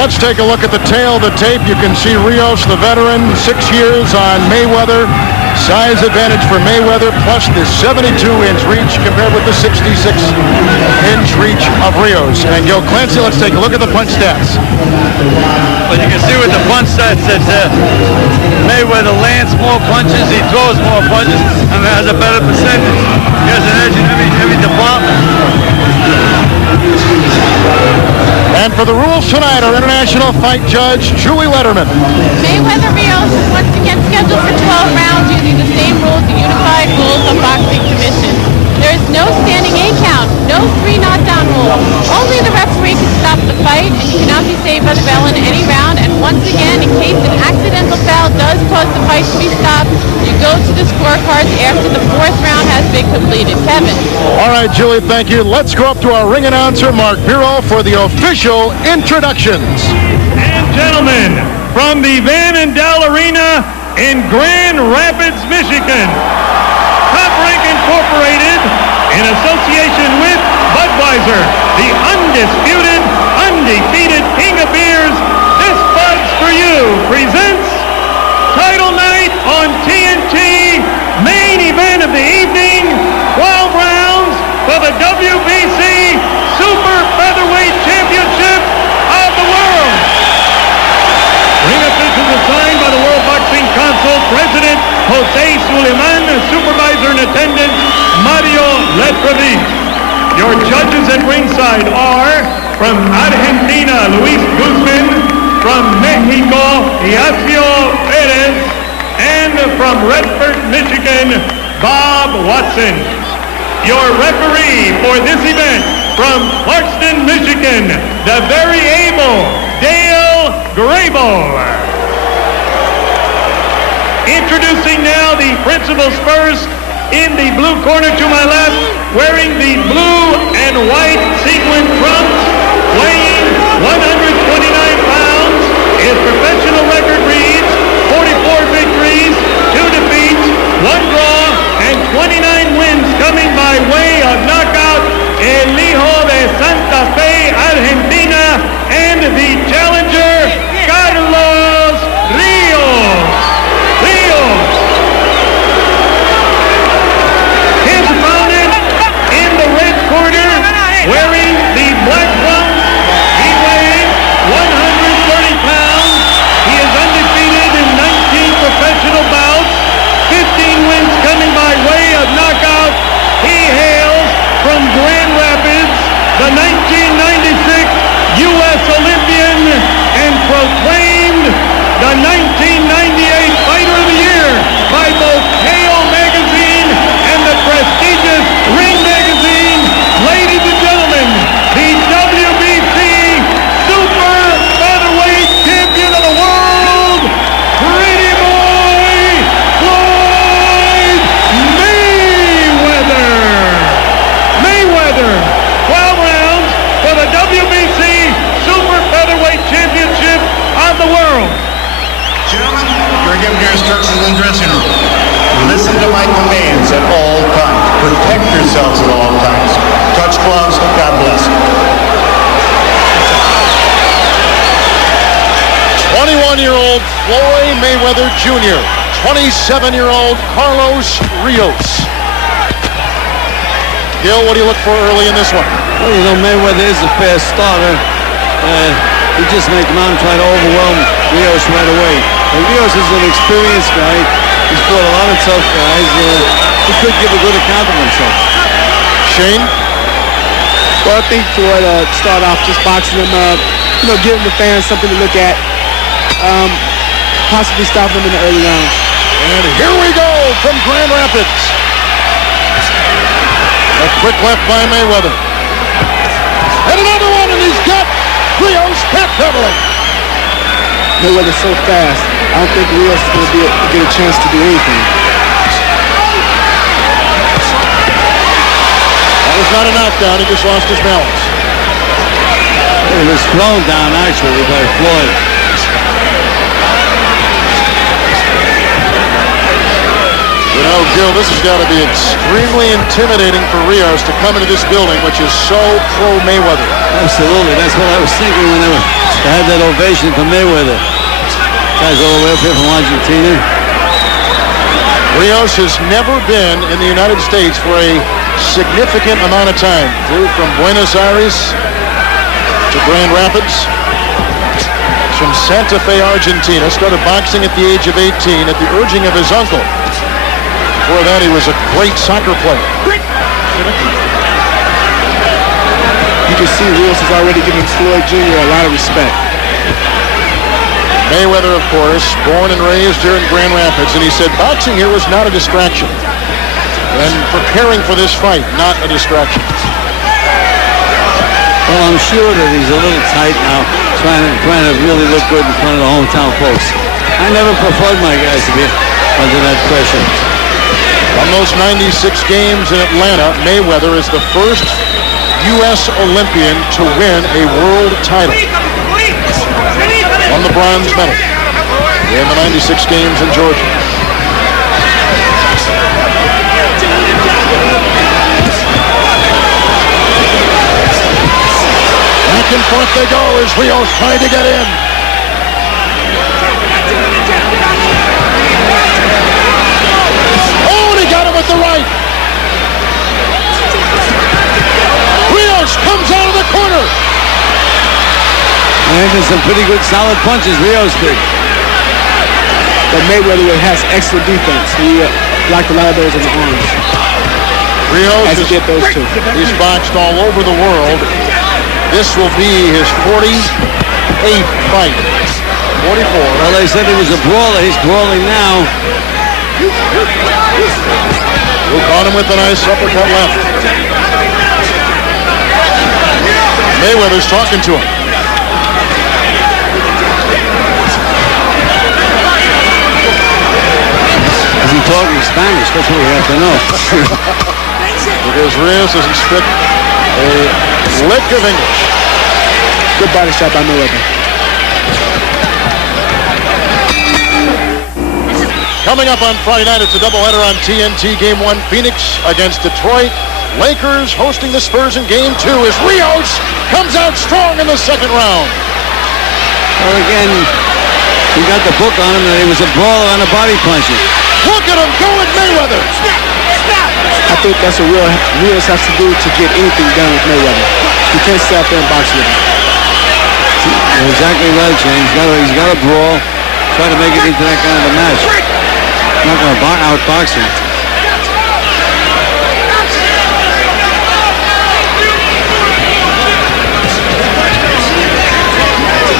let's take a look at the tail of the tape. You can see Rios, the veteran, 6 years on Mayweather. Size advantage for Mayweather, plus the 72-inch reach compared with the 66-inch reach of Rios. And Gil Clancy, let's take a look at the punch stats. Well, you can see with the punch stats that Mayweather lands more punches, he throws more punches, and has a better percentage. He has an edge in every department. And for the rules tonight, our international fight judge, Julie Letterman. Mayweather Rios is once again scheduled for 12 rounds using the same rules, the unified rules of boxing commission. There is no standing A count, no 3 knockdown rule. Only the referee can stop the fight, and you cannot be saved by the bell in any round. And once again, in case an accidental foul does cause the fight to be stopped, you go to the scorecards after the 4th round has been completed. Kevin. All right, Julie, thank you. Let's go up to our ring announcer, Mark Bureau, for the official introductions. And gentlemen, from the Van Andel Arena in Grand Rapids, Michigan, Top Rank Incorporated, in association with Budweiser, the undisputed, undefeated king of beers, this Bud's for you, presents Title Night on TNT, main event of the evening, 12 rounds for the WBC Super Featherweight Championship of the world. Ring officials assigned by the World Boxing Council President Jose Suleiman, supervisor in attendance Mario Letravis. Your judges at ringside are from Argentina, Luis Guzman, from Mexico, Iacio Perez, and from Redford, Michigan, Bob Watson. Your referee for this event from Clarkston, Michigan, the very able Dale Grable. Introducing now the principals first, in the blue corner to my left, wearing the blue and white sequin trunks, weighing 129 pounds. His professional record reads 44 victories, 2 defeats, 1 draw, and 29 wins, coming by way of knockout. El Hijo de Santa Fe, Argentina, and the challenger, Carlos Rios. His opponent in the red corner, wearing the black trunks, he weighs 130 pounds. He is undefeated in 19 professional bouts, 15 wins coming by way of knockout. He hails from Grand Rapids, the 1996 U.S. Olympian, and proclaimed the 1998 Fighter of the Year by both KO Magazine and the prestigious Ring Magazine. Ladies and gentlemen, the WBC Super Featherweight Champion of the world, Pretty Boy Floyd Mayweather. Mayweather, 12 rounds for the WBC Super Featherweight Championship of the world. Gentlemen, you're given your instructions in the dressing room. Listen to my commands at all times. Protect yourselves at all times. Touch gloves. God bless. 21-year-old Floyd Mayweather Jr., 27-year-old Carlos Rios. Gil, what do you look for early in this one? Well, you know, Mayweather is a fast starter. He just may come out and try to overwhelm Rios right away. And Rios is an experienced guy. He's fought a lot of tough guys. He could give a good account of himself. Shane? Well, I think Floyd start off just boxing him up, giving the fans something to look at, possibly stop him in the early rounds. And here we go from Grand Rapids. A quick left by Mayweather. And another one, and he's got Rios backpedaling. Mayweather's so fast. I don't think Rios is going to get a chance to do anything. That was not a knockdown. He just lost his balance. It was thrown down, actually, by Floyd. You know, Gil, this has got to be extremely intimidating for Rios to come into this building, which is so pro-Mayweather. Absolutely. That's what I was thinking when they had that ovation for Mayweather. Guys all the way up here from Argentina. Rios has never been in the United States for a significant amount of time. Flew from Buenos Aires to Grand Rapids. From Santa Fe, Argentina. Started boxing at the age of 18 at the urging of his uncle. Before that, he was a great soccer player. You can see Rios is already giving Floyd Jr. a lot of respect. Mayweather, of course, born and raised here in Grand Rapids, and he said boxing here was not a distraction. And preparing for this fight, not a distraction. Well, I'm sure that he's a little tight now, trying to really look good in front of the hometown folks. I never preferred my guys to be under that pressure. From those 96 games in Atlanta, Mayweather is the first U.S. Olympian to win a world title. Won the bronze medal in the 96 games in Georgia. Back and forth they go as Rios trying to get in. With the right. Rios comes out of the corner. Landed some pretty good solid punches, Rios did. But Mayweather has excellent defense. He blocked a lot of those in the arms. Rios has get those two. He's boxed all over the world. This will be his 48th fight. 44. Well, they said he was a brawler. He's brawling now. Who caught him with a nice uppercut left. Mayweather's talking to him. Is he talking Spanish? That's what we have to know. Because Rios doesn't spit a lick of English. Good body shot by Mayweather. Coming up on Friday night, it's a doubleheader on TNT. Game 1, Phoenix against Detroit. Lakers hosting the Spurs in Game 2 as Rios comes out strong in the second round. Well, again, he got the book on him that he was a brawler on a body puncher. Look at him go at Mayweather. I think that's what Rios has to do to get anything done with Mayweather. He can't stay out there and box with him. You're exactly right, Shane. He's got to brawl, try to make it into that kind of a match. Not going to outbox him.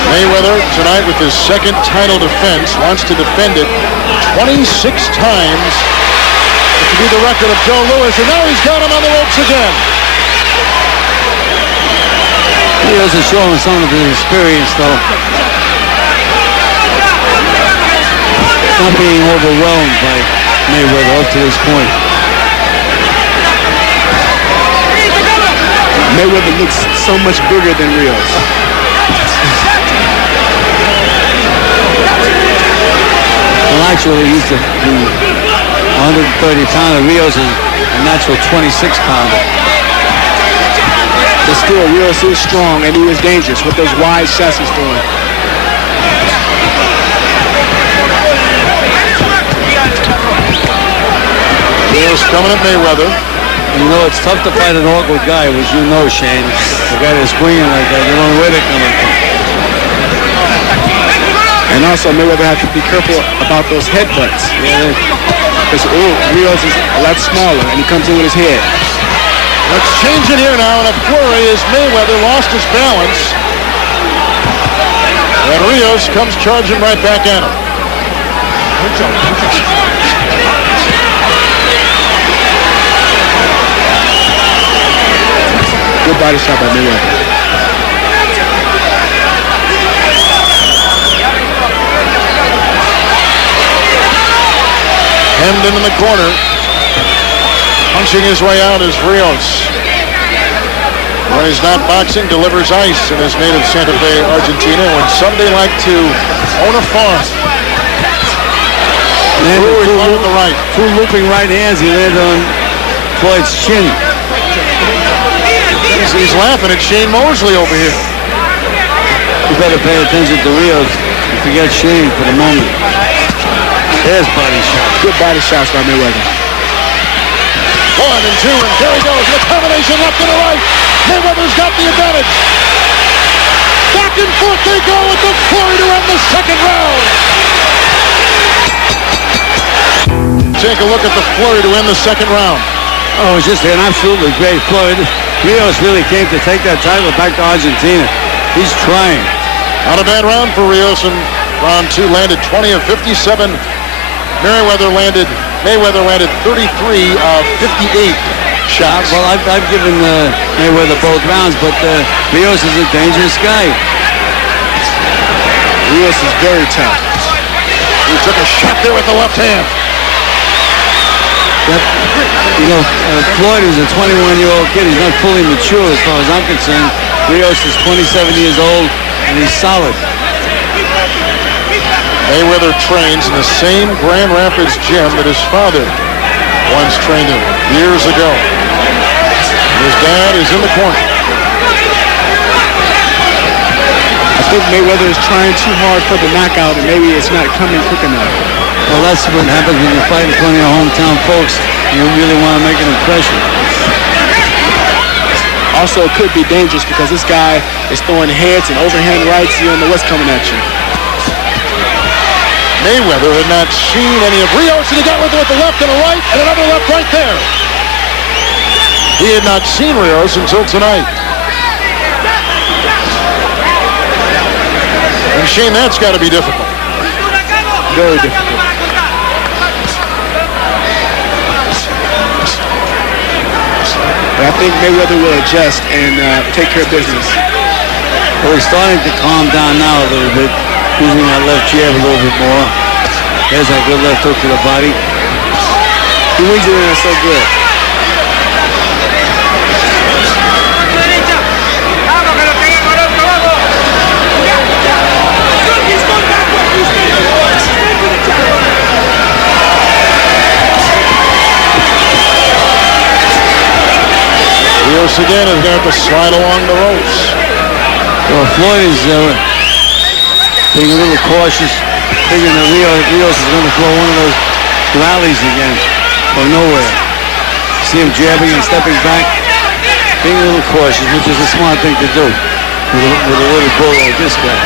Mayweather tonight with his second title defense wants to defend it 26 times. It could be the record of Joe Louis, and now he's got him on the ropes again. He doesn't show him some of his experience, though. Not being overwhelmed by Mayweather up to this point. Mayweather looks so much bigger than Rios. Well, actually, he's the 130-pounder. Rios is a natural 26-pounder. But still, Rios is strong, and he is dangerous with those wide shots he's throwing. Rios coming at Mayweather. You know, it's tough to fight an awkward guy, as you know, Shane. The guy that's swinging like that, you don't know where they're coming from. And also, Mayweather has to be careful about those headbutts. Yeah, because Rios is a lot smaller, and he comes in with his head. Let's change it here now, and a flurry as Mayweather lost his balance. And Rios comes charging right back at him. Good body shot by Mayweather. Hemmed in the corner. Punching his way out is Rios. When he's not boxing, delivers ice in his native Santa Fe, Argentina. When some they like to own a farm. Landed He caught with the right. two looping right hands. He landed on Floyd's chin. He's laughing at Shane Mosley over here. You better pay attention to Rios and forget Shane for the moment. There's body shot. Good body shots by Mayweather. 1 and 2, and there he goes. The combination left and right. Mayweather's got the advantage. Back and forth they go with the flurry to end the second round. Take a look at the flurry to end the second round. Oh, it was just an absolutely great Floyd. Rios really came to take that title back to Argentina. He's trying. Not a bad round for Rios, and round 2 landed 20 of 57. Mayweather landed 33 of 58 shots. Well, I've given Mayweather both rounds, but Rios is a dangerous guy. Rios is very tough. He took a shot there with the left hand. Floyd is a 21-year-old kid. He's not fully mature as far as I'm concerned. Rios is 27 years old, and he's solid. Mayweather trains in the same Grand Rapids gym that his father once trained in years ago. His dad is in the corner. I think Mayweather is trying too hard for the knockout, and maybe it's not coming quick enough. Well, that's what happens when you fight in front of your hometown folks. You really want to make an impression. Also, it could be dangerous because this guy is throwing heads and overhand rights. You don't know what's coming at you. Mayweather had not seen any of Rios, and he got with the left and a right, and another left right there. He had not seen Rios until tonight. And Shane, that's got to be difficult. Very difficult. But I think Mayweather will adjust and take care of business. Well, he's starting to calm down now a little bit, using that left jab a little bit more. There's that good left hook to the body. He wins it in there so good. Rios again is going to have to slide along the ropes. Well, Floyd is being a little cautious, thinking that Rios is going to throw one of those rallies again from nowhere. See him jabbing and stepping back, being a little cautious, which is a smart thing to do with a little bull like this guy.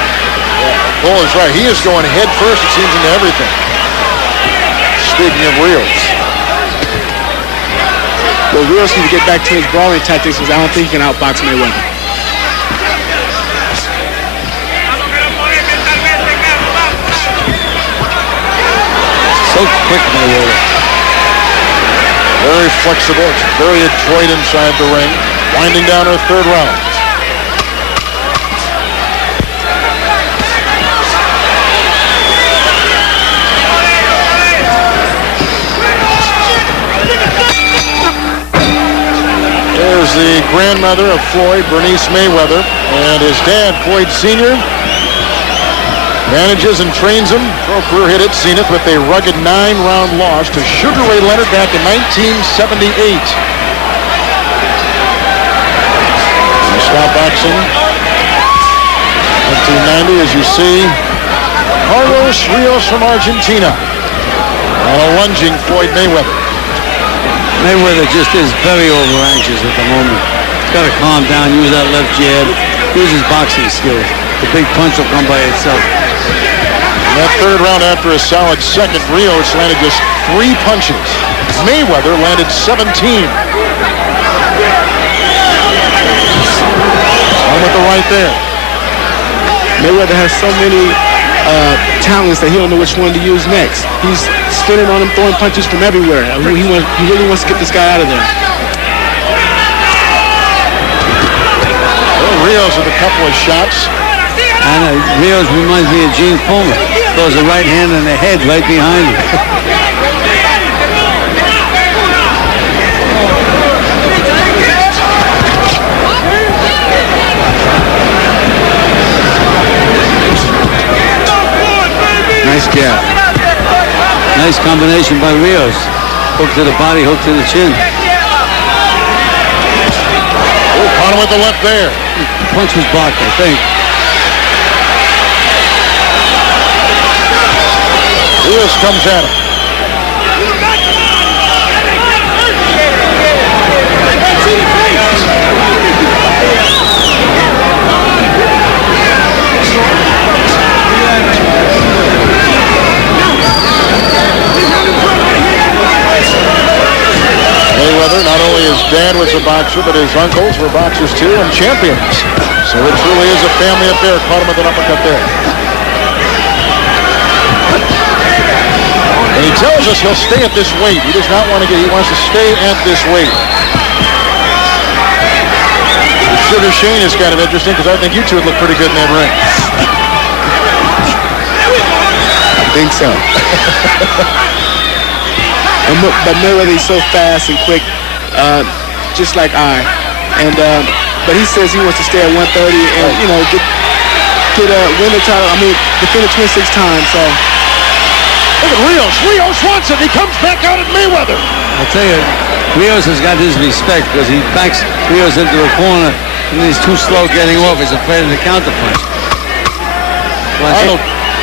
Bull is right. He is going head first, it seems, into everything. Speaking of Rios. Well, Rios needs to get back to his brawling tactics because I don't think he can outbox Mayweather. So quick, Mayweather. Very flexible, very adroit inside the ring. Winding down her third round. There's the grandmother of Floyd, Bernice Mayweather, and his dad, Floyd Sr., manages and trains him. Pro career hit at Zenith with a rugged 9-round loss to Sugar Ray Leonard back in 1978. Stop boxing. 1990, as you see, Carlos Rios from Argentina, and a lunging Floyd Mayweather. Mayweather just is very over-anxious at the moment. He's got to calm down, use that left jab, use his boxing skills. The big punch will come by itself. In that third round, after a solid second, Rios landed just 3 punches. Mayweather landed 17. One with the right there. Mayweather has so many talents that he don't know which one to use next. He's spinning on him, throwing punches from everywhere. He really wants to get this guy out of there. Well, Rios with a couple of shots. And Rios reminds me of Gene Pullman. Throws a right hand in the head right behind him. Nice jab. Nice combination by Rios. Hook to the body, hook to the chin. Oh, caught him with the left there. The punch was blocked, I think. Rios comes at him. Mayweather, not only his dad was a boxer, but his uncles were boxers too and champions. So it truly is a family affair. Caught him with an uppercut there. And he tells us he'll stay at this weight. He does not want to he wants to stay at this weight. Sugar Shane is kind of interesting because I think you two would look pretty good in that ring. I think so. But Mayweather, he's so fast and quick, just like I. And but he says he wants to stay at 130 and win the title. I mean, defend it 26 times. So look at Rios. Rios wants it. He comes back out at Mayweather. I'll tell you, Rios has got his respect because he backs Rios into the corner and he's too slow getting off. He's afraid of the counterpunch.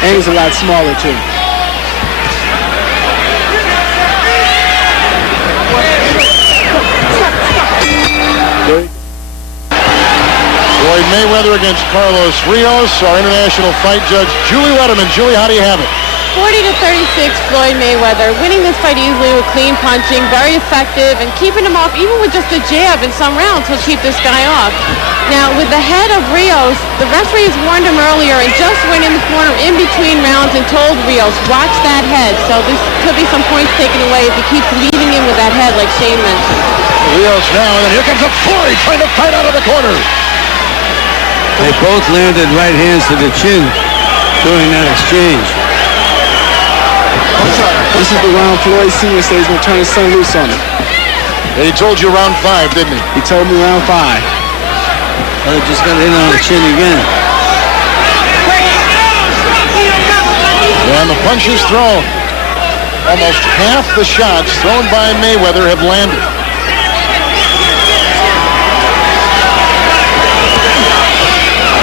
And he's a lot smaller too. Floyd Mayweather against Carlos Rios. Our international fight judge, Julie Letterman. Julie, how do you have it? 40-36, Floyd Mayweather, winning this fight easily with clean punching, very effective, and keeping him off even with just a jab in some rounds. He'll keep this guy off. Now, with the head of Rios, the referees warned him earlier and just went in the corner in between rounds and told Rios, watch that head. So this could be some points taken away if he keeps leading in with that head like Shane mentioned. Rios now, and then here comes a Floyd trying to fight out of the corner. They both landed right hands to the chin during that exchange. This is the round Floyd Sr. says he's going to turn his son loose on him. And he told you round 5, didn't he? He told me round 5. Well, they just got hit on the chin again. And the punches thrown. Almost half the shots thrown by Mayweather have landed.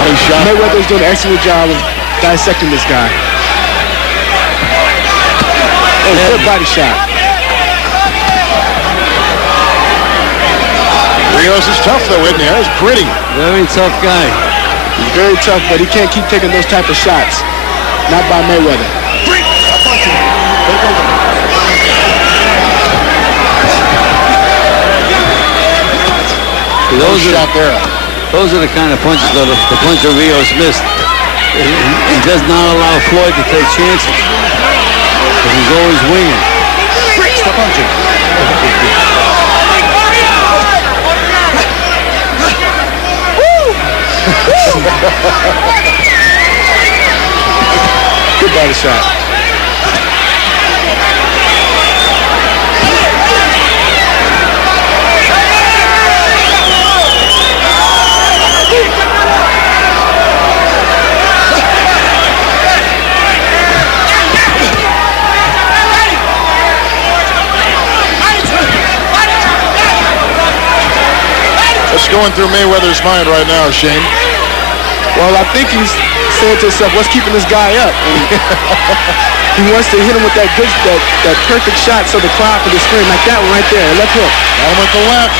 Mayweather's doing an excellent job of dissecting this guy. Oh, good body shot. Rios is tough though, isn't he? He's gritty. Very tough guy. He's very tough, but he can't keep taking those type of shots. Not by Mayweather. Those are the kind of punches that the punch that Rios missed. He does not allow Floyd to take chances. But he's always winging. Breaks the punching. Good body shot. What's going through Mayweather's mind right now, Shane? Well, I think he's saying to himself, what's keeping this guy up? And he wants to hit him with that perfect shot so the crowd can scream like that one right there, left hook. Got him with the left.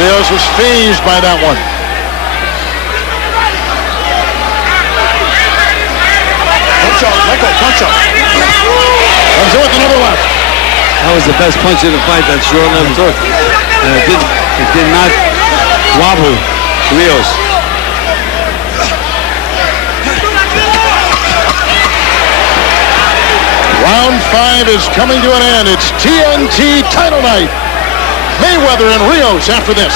Rios was phased by that one. Punch up, Michael, punch up. Comes in with another left. That was the best punch of the fight, that short left hook. And it did not wobble Rios. Round 5 is coming to an end. It's TNT title night. Mayweather and Rios after this.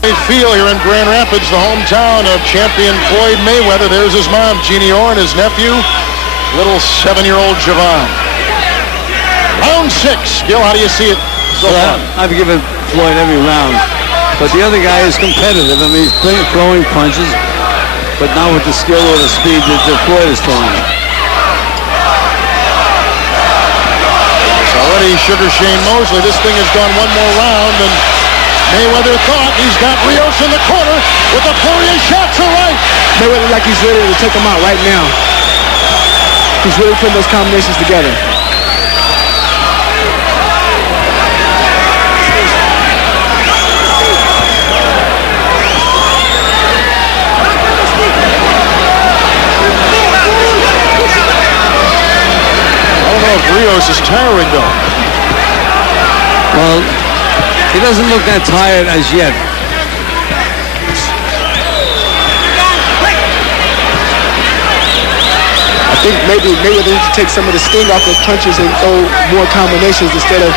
They feel here in Grand Rapids, the hometown of champion Floyd Mayweather. There's his mom, Jeannie Orr, and his nephew, little 7-year-old Javon. Round 6. Gil, how do you see it so far? I've given Floyd every round. But the other guy is competitive. I mean, he's throwing punches, but not with the skill or the speed that Floyd is throwing. buddy Sugar Shane Mosley. This thing has gone one more round, and Mayweather thought he's got Rios in the corner with the Poirier shot to right. Mayweather like he's ready to take him out right now. He's really putting those combinations together. I don't know if Rios is tiring, though. Well, he doesn't look that tired as yet. I think maybe Mayweather needs to take some of the sting off those punches and throw more combinations instead of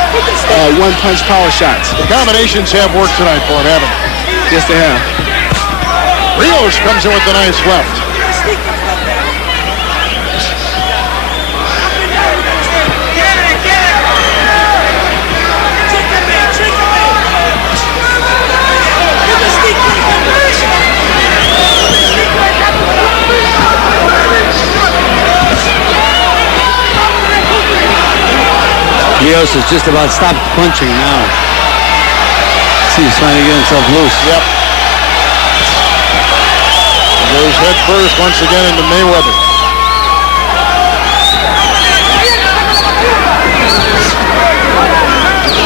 one-punch power shots. The combinations have worked tonight for him, haven't they? Yes, they have. Rios comes in with the nice left. Rios is just about stopped punching now. See, he's trying to get himself loose. Yep. He goes head first once again into Mayweather.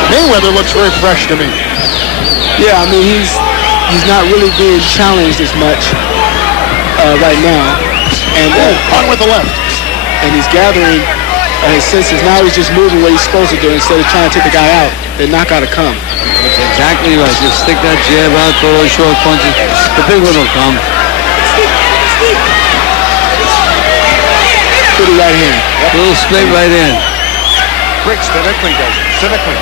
Mayweather looks very fresh to me. Yeah, I mean, he's not really being challenged as much right now. And on with the left. And he's gathering his senses. Now he's just moving what he's supposed to do instead of trying to take the guy out. The knockout will come. That's exactly right. Just stick that jab out, throw those short punches. The big one will come. Pretty right hand. A little straight right in. Bricks directly does it. Cynically.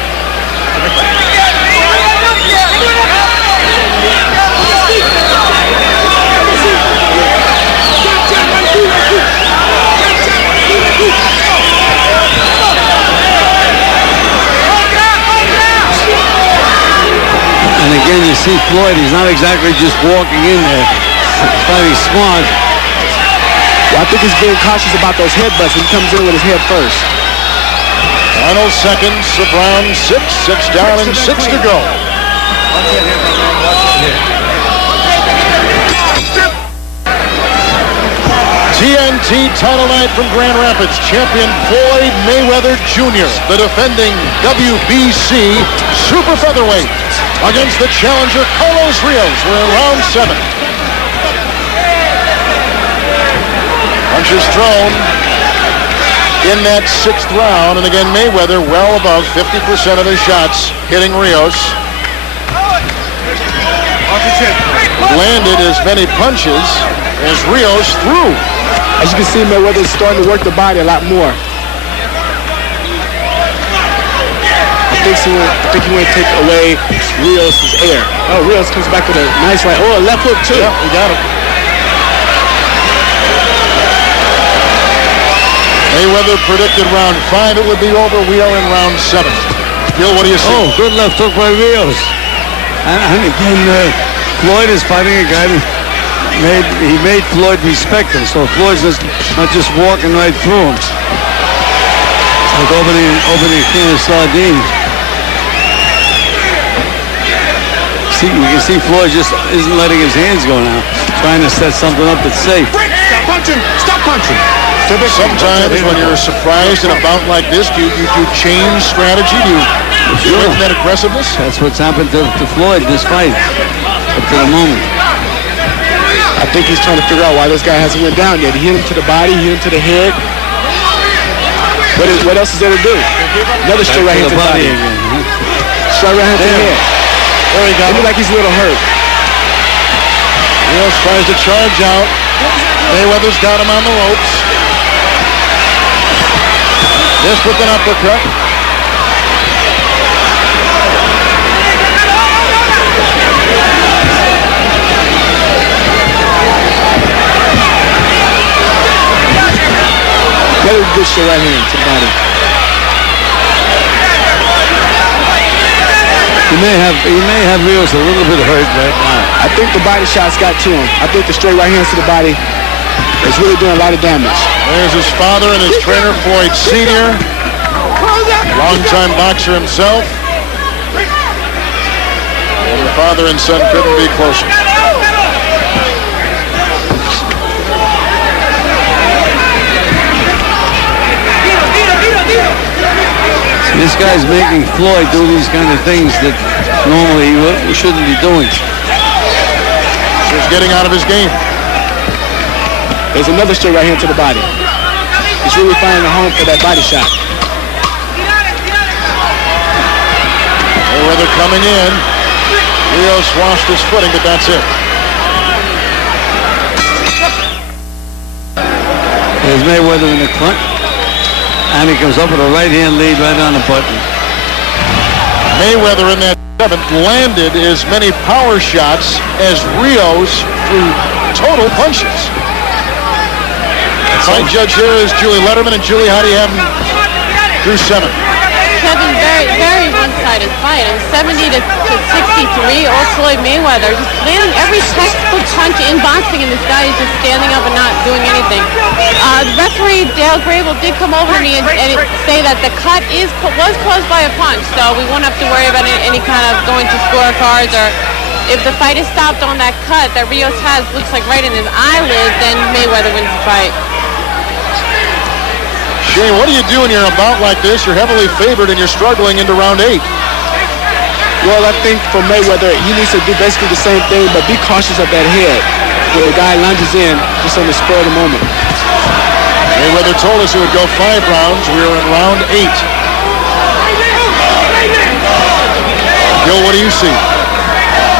And again, you see Floyd, he's not exactly just walking in there. He's fighting smart. Well, I think he's being cautious about those headbutts when he comes in with his head first. Final seconds of round 6. 6 down and 6 to go. TNT title night from Grand Rapids. Champion Floyd Mayweather Jr., the defending WBC Super Featherweight, against the challenger Carlos Rios. We're in round 7. Punches thrown in that 6th round, and again Mayweather well above 50% of his shots hitting Rios. Landed as many punches as Rios threw. As you can see, Mayweather's starting to work the body a lot more. I think he went to take away Rios' air. Oh, Rios comes back with a nice right. Oh, a left hook too. Yep, he got him. Mayweather predicted round 5 it would be over. We are in round 7. Gil, what do you see? Oh, good left hook by Rios. And again, Floyd is fighting a guy that made Floyd respect him. So Floyd's not just walking right through him. It's like opening a can of sardines. See, you can see Floyd just isn't letting his hands go now, trying to set something up that's safe. Stop punching! Stop punching! Sometimes when you're surprised in a bout like this, do you change strategy? Do you bring that aggressiveness? That's what's happened to Floyd this fight up to the moment. I think he's trying to figure out why this guy hasn't went down yet. He hit him to the body, he hit him to the head. What else is there to do? Another straight right hand to the body. Straight right hand to the head. There he got it. Looks like he's a little hurt. Rios tries to charge out. Mayweather's got him on the ropes. This with an uppercut. Very good straight right hand to the body. He may have Rios a little bit hurt right now. I think the body shots got to him. I think the straight right hands to the body is really doing a lot of damage. There's his father and his trainer, Floyd Sr. Longtime boxer himself. And the father and son couldn't be closer. This guy's making Floyd do these kind of things that normally he shouldn't be doing. He's getting out of his game. There's another straight right hand to the body. He's really finding a home for that body shot. Mayweather coming in. Rios washed his footing, but that's it. There's Mayweather in the front. And he comes up with a right-hand lead right on the button. Mayweather in that seventh landed as many power shots as Rios threw total punches. Fight judge here is Julie Letterman. And Julie, how do you have him through 7? Kevin, very one-sided fight. And 70 to 63, all Floyd Mayweather just landing every textbook punch in boxing, and this guy is just standing up and not doing anything. The referee, Dale Grable, did come over to me and say that the cut was caused by a punch, so we won't have to worry about any kind of going to scorecards, or if the fight is stopped on that cut that Rios has, looks like right in his eyelid, then Mayweather wins the fight. Shane, what do you do when you're in a bout like this? You're heavily favored and you're struggling into round 8. Well, I think for Mayweather, he needs to do basically the same thing, but be cautious of that head when the guy lunges in just on the spur of the moment. Mayweather told us it would go 5 rounds. We are in round 8. Gil, what do you see?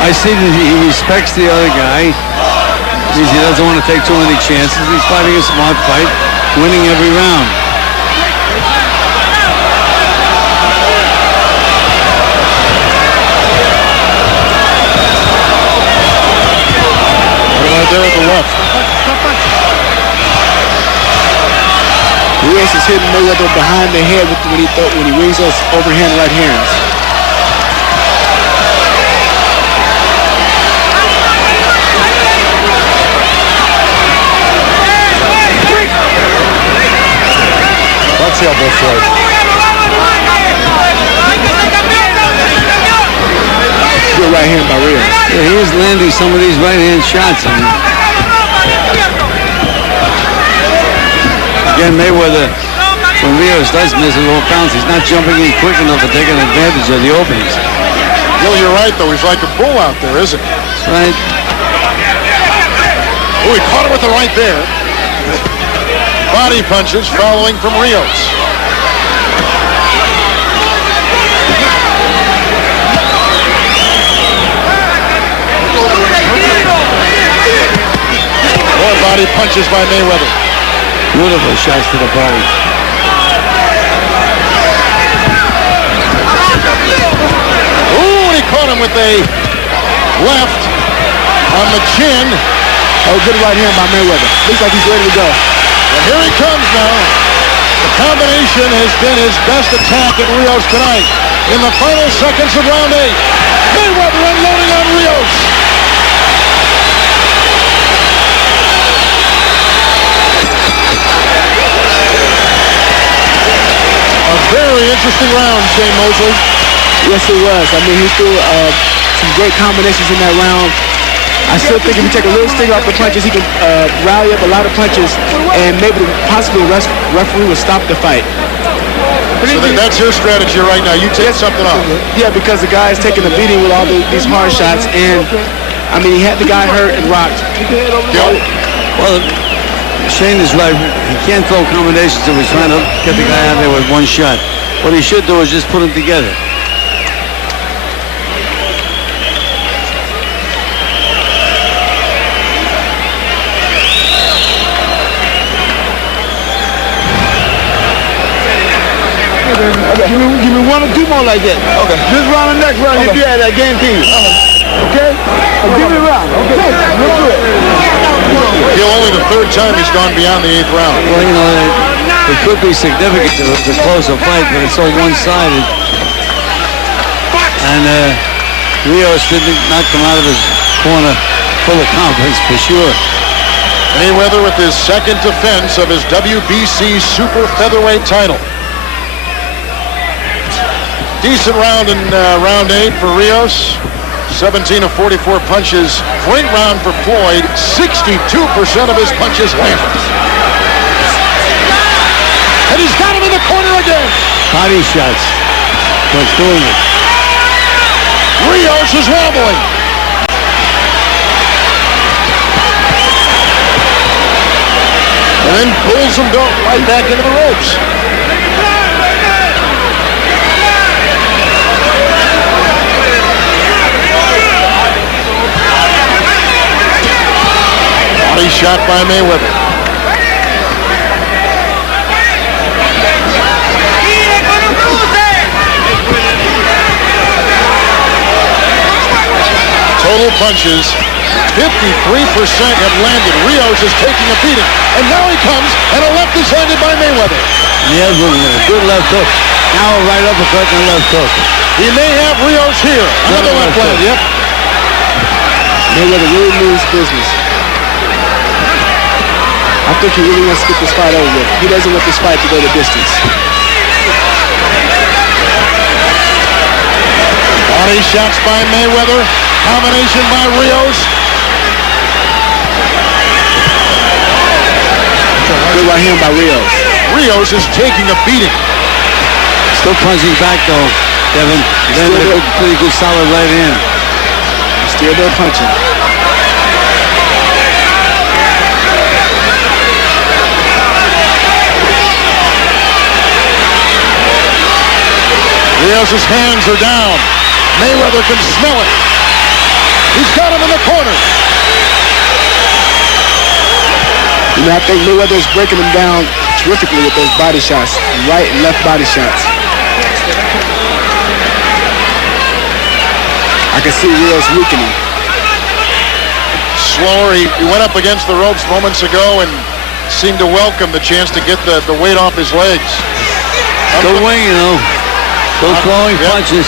I see that he respects the other guy. He doesn't want to take too many chances. He's fighting a smart fight, winning every round. Right there at the left. Rios is hitting Mayweather behind the head when he wings those overhand right hands. Let's see how both Floyd. Good right hand by Rios. Yeah, he is landing some of these right-hand shots. Again, Mayweather, when Rios does miss a little bounce, he's not jumping in quick enough to take an advantage of the openings. Gil, you're right, though. He's like a bull out there, isn't he? That's right. Oh, he caught him with the right there. Body punches following from Rios. More body punches by Mayweather. Beautiful shots to the body. Ooh, and he caught him with a left on the chin. Oh, good right hand by Mayweather. Looks like he's ready to go. And here he comes now. The combination has been his best attack at Rios tonight. In the final seconds of round 8, Mayweather unloading on Rios. A very interesting round, Shane Mosley. Yes, it was. I mean, he threw some great combinations in that round. I still think if you take a little stinger off the punches, he can rally up a lot of punches, and maybe possibly the referee will stop the fight. So that's your strategy right now. You take something off. Yeah, because the guy is taking a beating with all these hard shots, and I mean, he had the guy hurt and rocked. Well, Shane is right. He can't throw combinations if he's trying to get the guy out there with one shot. What he should do is just put them together. Give me 1 or 2 more like that. Okay. This round and next round, if you had that guarantee. Okay? Give me a round. Okay. Let's do it. Gil, only the 3rd time he's gone beyond the 8th round. Well, you know, it could be significant to close a fight, but it's so one-sided. And Rios did not come out of his corner full of confidence, for sure. Mayweather with his 2nd defense of his WBC Super Featherweight title. Decent round in round 8 for Rios. 17 of 44 punches. Great round for Floyd. 62% of his punches landed. And he's got him in the corner again. Body shots. What's doing it? Rios is wobbling. And then pulls him right back into the ropes. Body shot by Mayweather. Total punches, 53% have landed. Rios is taking a beating. And now he comes, and a left is landed by Mayweather. Yeah, good left hook. Now a right uppercut and a left hook. He may have Rios here. Another left land, yep. Mayweather really means business. I think he really wants to get this fight over with. He doesn't want this fight to go the distance. Body shots by Mayweather. Combination by Rios. Good right hand by Rios. Rios is taking a beating. Still punching back though, Kevin. Then a pretty good solid right hand. Still there punching. Rios' hands are down. Mayweather can smell it. He's got him in the corner. You know, I think Mayweather's breaking him down terrifically with those body shots, right and left body shots. I can see Rios weakening. Slower, he went up against the ropes moments ago and seemed to welcome the chance to get the weight off his legs. Good wing, you know. Those flowing punches.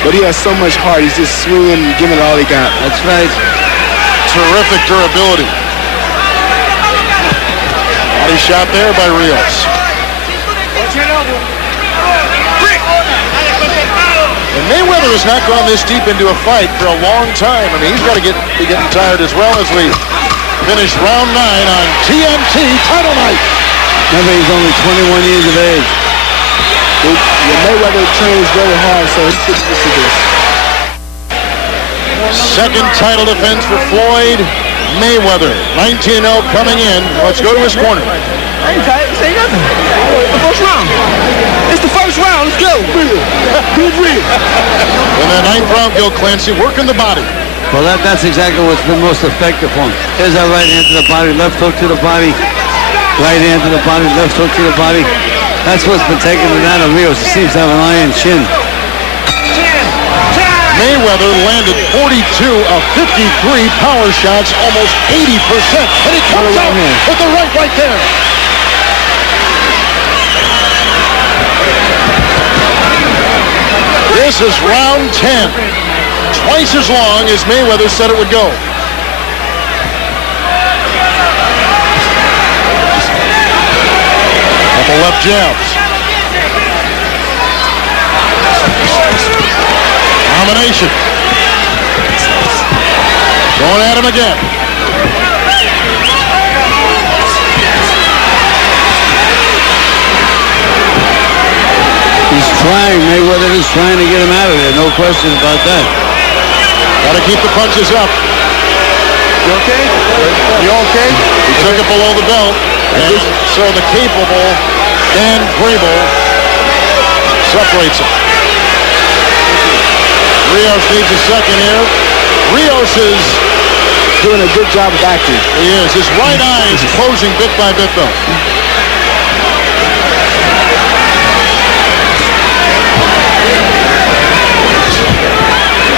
But he has so much heart. He's just swinging and giving it all he got. That's right. Terrific durability. Body shot there by Rios. And Mayweather has not gone this deep into a fight for a long time. I mean, he's got to be getting tired as well as we finish round 9 on TNT title night. Remember, he's only 21 years of age. Mayweather trains very hard, so he's getting used to this. Second title defense for Floyd Mayweather. 19-0 coming in. Let's go to his corner. I ain't tight. Say nothing. The first round. It's the first round. Let's go. In the 9th round, Gil Clancy working the body. Well, that's exactly what's been most effective for him. Here's that right hand to the body, left hook to the body, right hand to the body, left hook to the body. That's what's been taking it out of Rios. He seems to have an iron chin. Mayweather landed 42 of 53 power shots, almost 80%. And he comes out with the right there. This is round 10. Twice as long as Mayweather said it would go. Couple left jabs. Combination. Going at him again. He's trying. Mayweather is trying to get him out of there. No question about that. Got to keep the punches up. You okay? You okay? He took it below the belt. And so the capable Dan Grable separates him. Rios needs a second here. Rios is doing a good job of acting. He is. His right eye is closing bit by bit, though.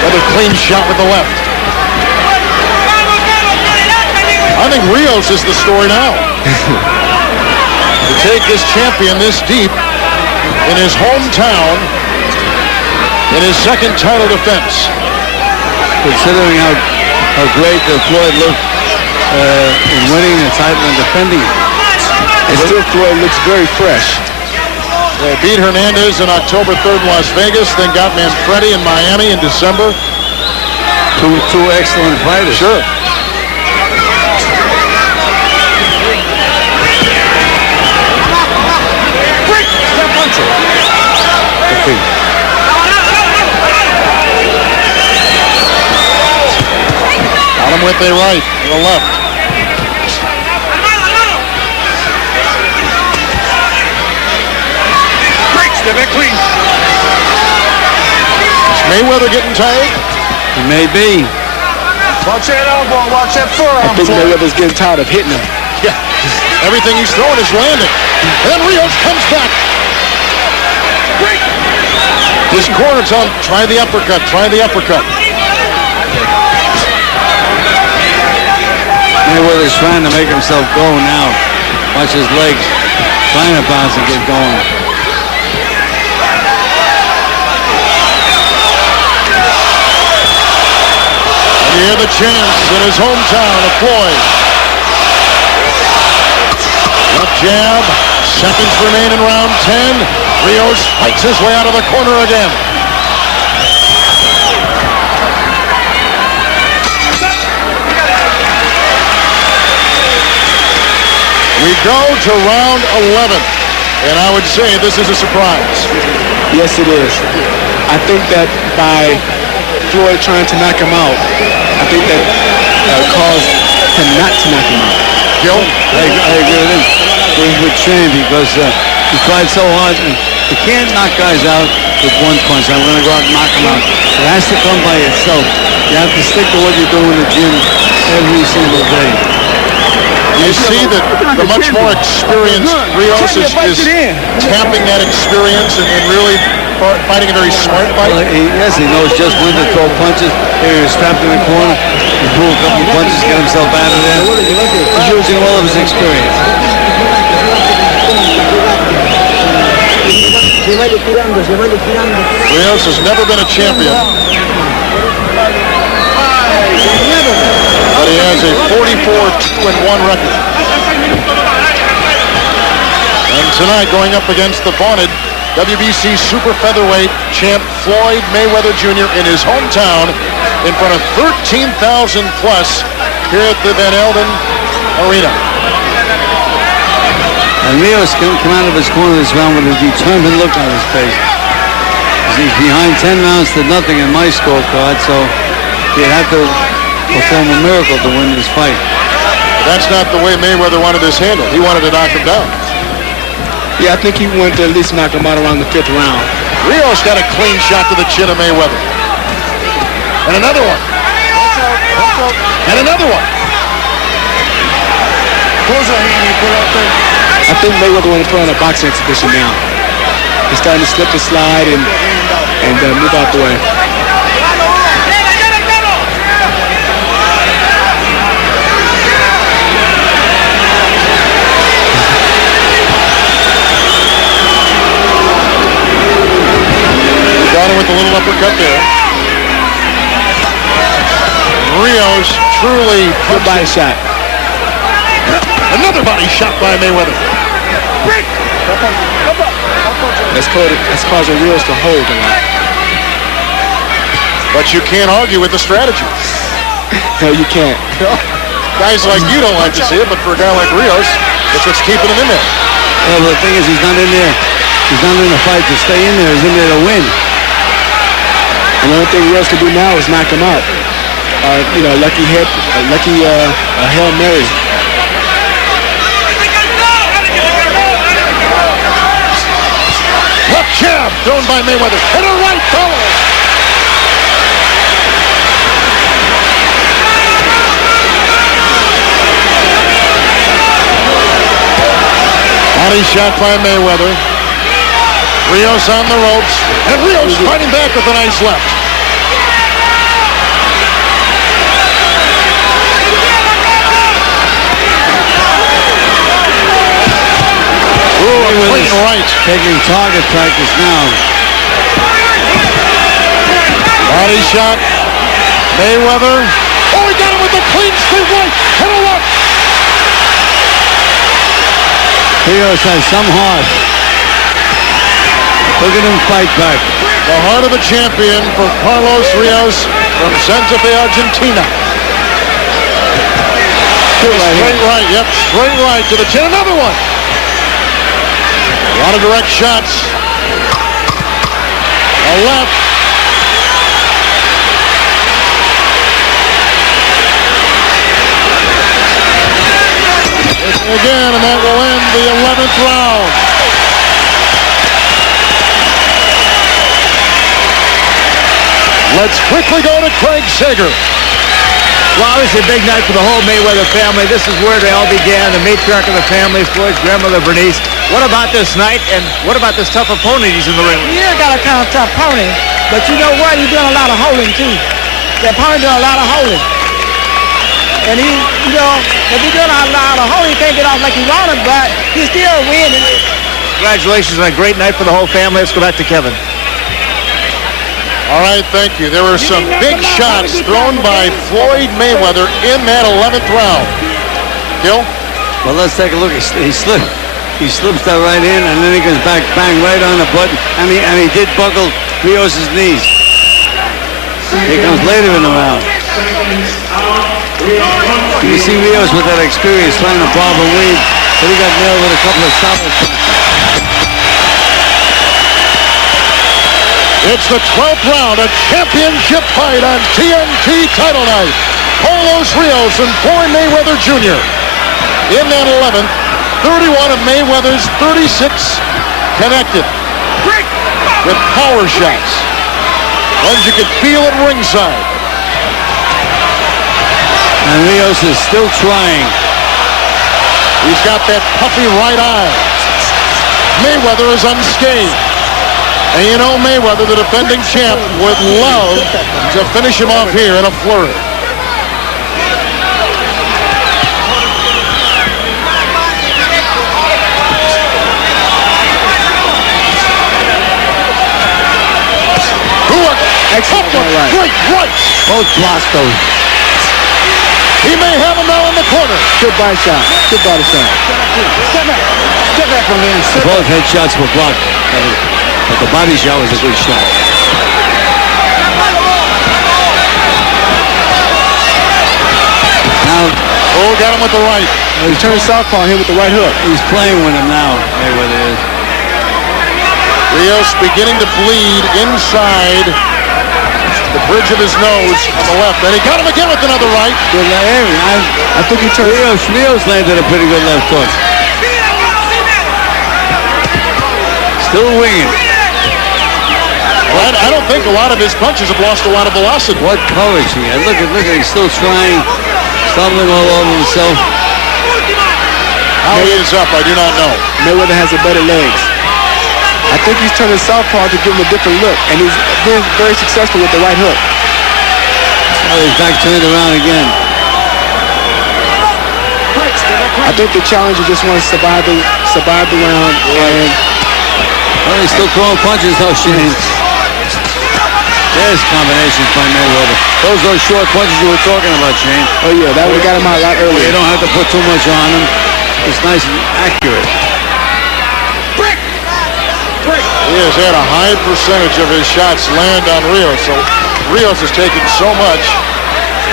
Another clean shot with the left. I think Rios is the story now. To take this champion this deep in his hometown in his second title defense. Considering how great Floyd looked in winning the title and defending it. And still Floyd looks very fresh. They beat Hernandez on October 3rd in Las Vegas, then got Manfredi in Miami in December. Two excellent fighters. Sure. Got him with a right, to the left. Is Mayweather getting tired? He may be. Watch that elbow, watch that forearm. I think Mayweather's getting tired of hitting him. Yeah. Everything he's throwing is landing. And then Rios comes back. His corner tells him, try the uppercut, try the uppercut. Mayweather's trying to make himself go now. Watch his legs. Trying to bounce and get going. And you hear the chants in his hometown of Floyd. Left jab. Seconds remain in round 10. Rios fights his way out of the corner again. We go to round 11, and I would say this is a surprise. Yes, it is. I think that by Floyd trying to knock him out, I think that caused him not to knock him out. Gil? I agree with him. It would shame because he tried so hard. And you can't knock guys out with one punch. I'm going to go out and knock him out. It has to come by itself. You have to stick to what you do in the gym every single day. You see that the much more experienced Rios is tapping that experience and really fighting a very smart fight. Well, yes, he knows just when to throw punches. Here he's trapped in the corner. He threw a couple punches, get himself out of there. He's using all of his experience. Rios has never been a champion. But he has a 44-2-1 record. And tonight, going up against the vaunted WBC Super Featherweight champ Floyd Mayweather Jr. in his hometown in front of 13,000 plus here at the Van Elden Arena. And Rios come out of his corner this round with a determined look on his face. He's behind 10 rounds to nothing in my scorecard, so he'd have to perform a miracle to win this fight. That's not the way Mayweather wanted this handled. He wanted to knock him down. Yeah, I think he wanted to at least knock him out around the 5th round. Rios got a clean shot to the chin of Mayweather. And another one. And another one. I think Mayweather want to put on a boxing exhibition now. He's starting to slip and slide and move out the way. Got him with a little uppercut there. Rios truly Good body shot. Another body shot by Mayweather. That's causing Rios to hold a lot. But you can't argue with the strategy. No, you can't. Guys like you don't like to see it, but for a guy like Rios, it's what's keeping him in there. Well, the thing is, he's not in there. He's not in the fight to stay in there. He's in there to win. And the only thing Rios can do now is knock him out. Lucky hit, Hail Mary. Left jab thrown by Mayweather. And a right follow. Body shot by Mayweather. Rios on the ropes. And Rios fighting back with a nice left. Right. Taking target practice now. Body shot. Mayweather. Oh, he got him with a clean straight right. And a left. Rios has some heart. Look at him fight back. The heart of a champion for Carlos Rios from Santa Fe, Argentina. Straight right, yep, straight right to the chin. Another one. A lot of direct shots. A left. Again, and that will end the 11th round. Let's quickly go to Craig Sager. Well, obviously a big night for the whole Mayweather family. This is where they all began, the matriarch of the family, Floyd's grandmother, Bernice. What about this night, and what about this tough opponent he's in the ring with? He got a kind of tough opponent, but you know what? He's doing a lot of holding, too. The opponent doing a lot of holding. And he, you know, if he's doing a lot of holding, he can't get off like he wanted, but he's still winning. Congratulations on a great night for the whole family. Let's go back to Kevin. All right, thank you. There were some big shots thrown by Floyd Mayweather in that 11th round. Gil? Well, let's take a look. He slips that right in, and then he goes back, bang, right on the button, and he did buckle Rios' knees. He comes later in the round. You see Rios with that experience trying to bob and weave, but he got nailed with a couple of solid punches. It's the 12th round, a championship fight on TNT title night. Carlos Rios and Floyd Mayweather Jr. In that 11th, 31 of Mayweather's 36 connected with power shots. Ones you could feel at ringside. And Rios is still trying. He's got that puffy right eye. Mayweather is unscathed. And you know Mayweather, the defending champ, would love to finish him off here in a flurry. Excellent right. Great right. Both blocks those. He may have him now in the corner. Good body shot. Good body shot. Step back. Step back from him. Both head shots were blocked. But the body shot was a good shot. Now, got him with the right. He turned southpaw and hit with the right hook. He's playing with him now, Mayweather is. Rios beginning to bleed inside the bridge of his nose on the left. And he got him again with another right. Good I think he turned. Rios landed a pretty good left hook. Still winging. Well, I don't think a lot of his punches have lost a lot of velocity. What courage he had. Look at, he's still trying, stumbling all over himself. How he is up, I do not know. Mayweather has the better legs. I think he's turning southpaw to give him a different look, and he's been very successful with the right hook. Oh, he's back turned around again. I think the challenger just wants to survive the round, and well, he's still throwing punches, though, Shane. There's combinations by Mayweather. Those are short punches you were talking about, Shane. Oh yeah, that would have got him out a lot earlier. You don't have to put too much on him. It's nice and accurate. He has had a high percentage of his shots land on Rios, so Rios is taking so much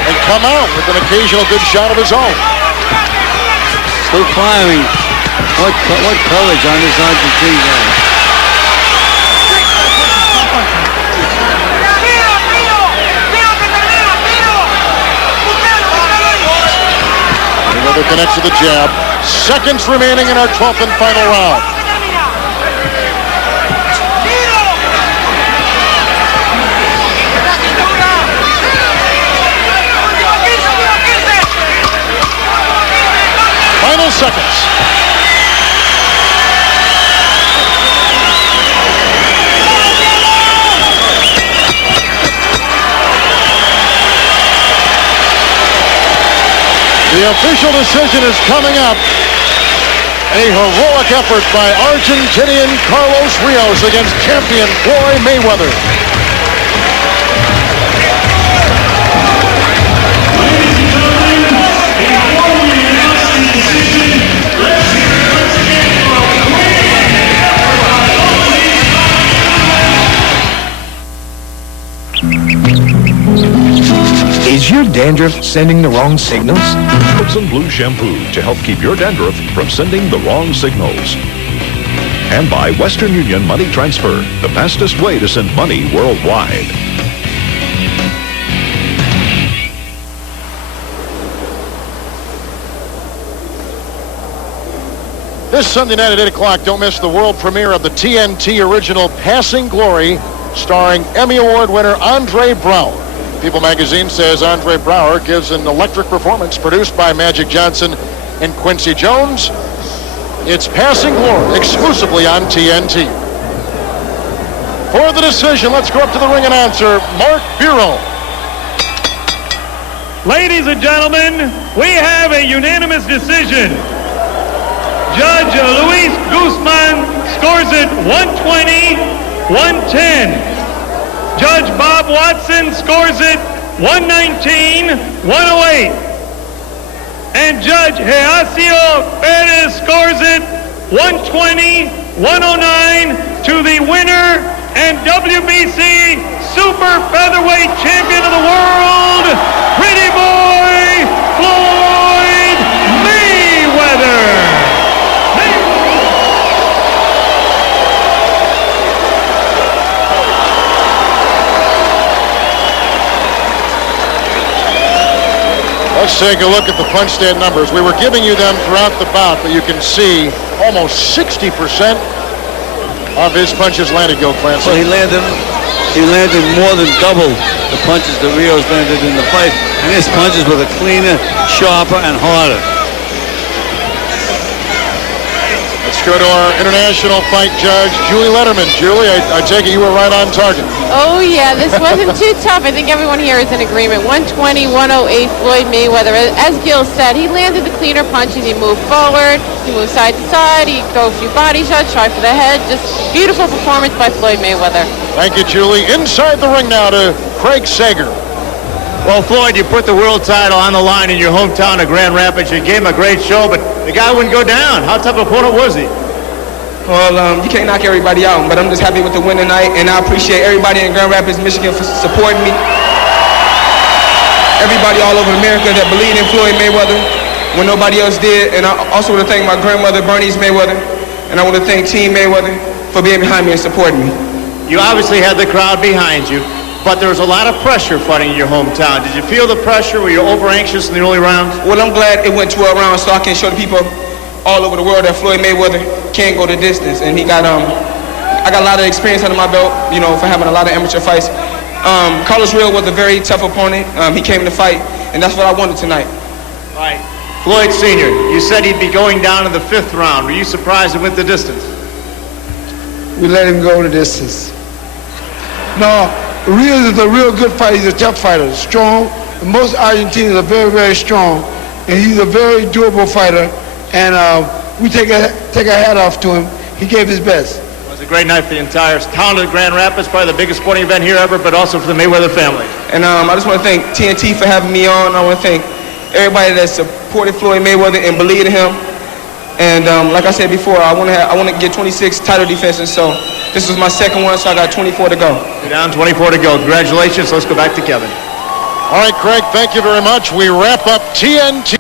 and come out with an occasional good shot of his own. Still firing. What courage on this Argentine guy. Mayweather connects with the jab. Seconds remaining in our 12th and final round. Final seconds. The official decision is coming up. A heroic effort by Argentinian Carlos Rios against champion Floyd Mayweather. Is your dandruff sending the wrong signals? Some Blue Shampoo to help keep your dandruff from sending the wrong signals. And by Western Union Money Transfer, the fastest way to send money worldwide. This Sunday night at 8 o'clock, don't miss the world premiere of the TNT original Passing Glory, starring Emmy Award winner Andre Braugher. People magazine says Andre Braugher gives an electric performance, produced by Magic Johnson and Quincy Jones. It's Passing Glory, exclusively on TNT. For the decision, let's go up to the ring announcer, Mark Bureau. Ladies and gentlemen, we have a unanimous decision. Judge Luis Guzman scores it 120-110. Judge Bob Watson scores it 119-108. And Judge Horacio Perez scores it 120-109 to the winner and WBC Super Featherweight Champion of the World, Pretty Boy Floyd Mayweather. Let's take a look at the punch stand numbers. We were giving you them throughout the bout, but you can see almost 60% of his punches landed, Gil Clancy. Well, he landed more than double the punches that Rios landed in the fight, and his punches were cleaner, sharper, and harder. Let's go to our international fight judge, Julie Letterman. Julie, I take it you were right on target. Oh, yeah, this wasn't too tough. I think everyone here is in agreement. 120-108, Floyd Mayweather. As Gil said, he landed the cleaner punches. He moved forward, he moved side to side, he go a few body shots, try for the head. Just beautiful performance by Floyd Mayweather. Thank you, Julie. Inside the ring now to Craig Sager. Well, Floyd, you put the world title on the line in your hometown of Grand Rapids. You gave him a great show, but the guy wouldn't go down. How tough an opponent was he? Well, you can't knock everybody out, but I'm just happy with the win tonight, and I appreciate everybody in Grand Rapids, Michigan for supporting me. Everybody all over America that believed in Floyd Mayweather when nobody else did, and I also want to thank my grandmother, Bernice Mayweather, and I want to thank Team Mayweather for being behind me and supporting me. You obviously had the crowd behind you, but there was a lot of pressure fighting in your hometown. Did you feel the pressure? Were you over anxious in the early rounds? Well, I'm glad it went 12 rounds so I can show the people all over the world that Floyd Mayweather can go the distance, and I got a lot of experience under my belt, you know, for having a lot of amateur fights. Carlos Rios was a very tough opponent. He came to fight, and that's what I wanted tonight. All right. Floyd Sr., you said he'd be going down in the 5th round. Were you surprised it went the distance? We let him go the distance. No, Rios is a real good fighter. He's a tough fighter, strong. Most Argentinians are very, very strong, and he's a very durable fighter. And we take our hat off to him. He gave his best. It was a great night for the entire town of Grand Rapids, probably the biggest sporting event here ever, but also for the Mayweather family. And I just want to thank TNT for having me on. I want to thank everybody that supported Floyd Mayweather and believed in him. And like I said before, I want to get 26 title defenses. So this was my second one, so I got 24 to go. You're down 24 to go. Congratulations. Let's go back to Kevin. All right, Craig, thank you very much. We wrap up TNT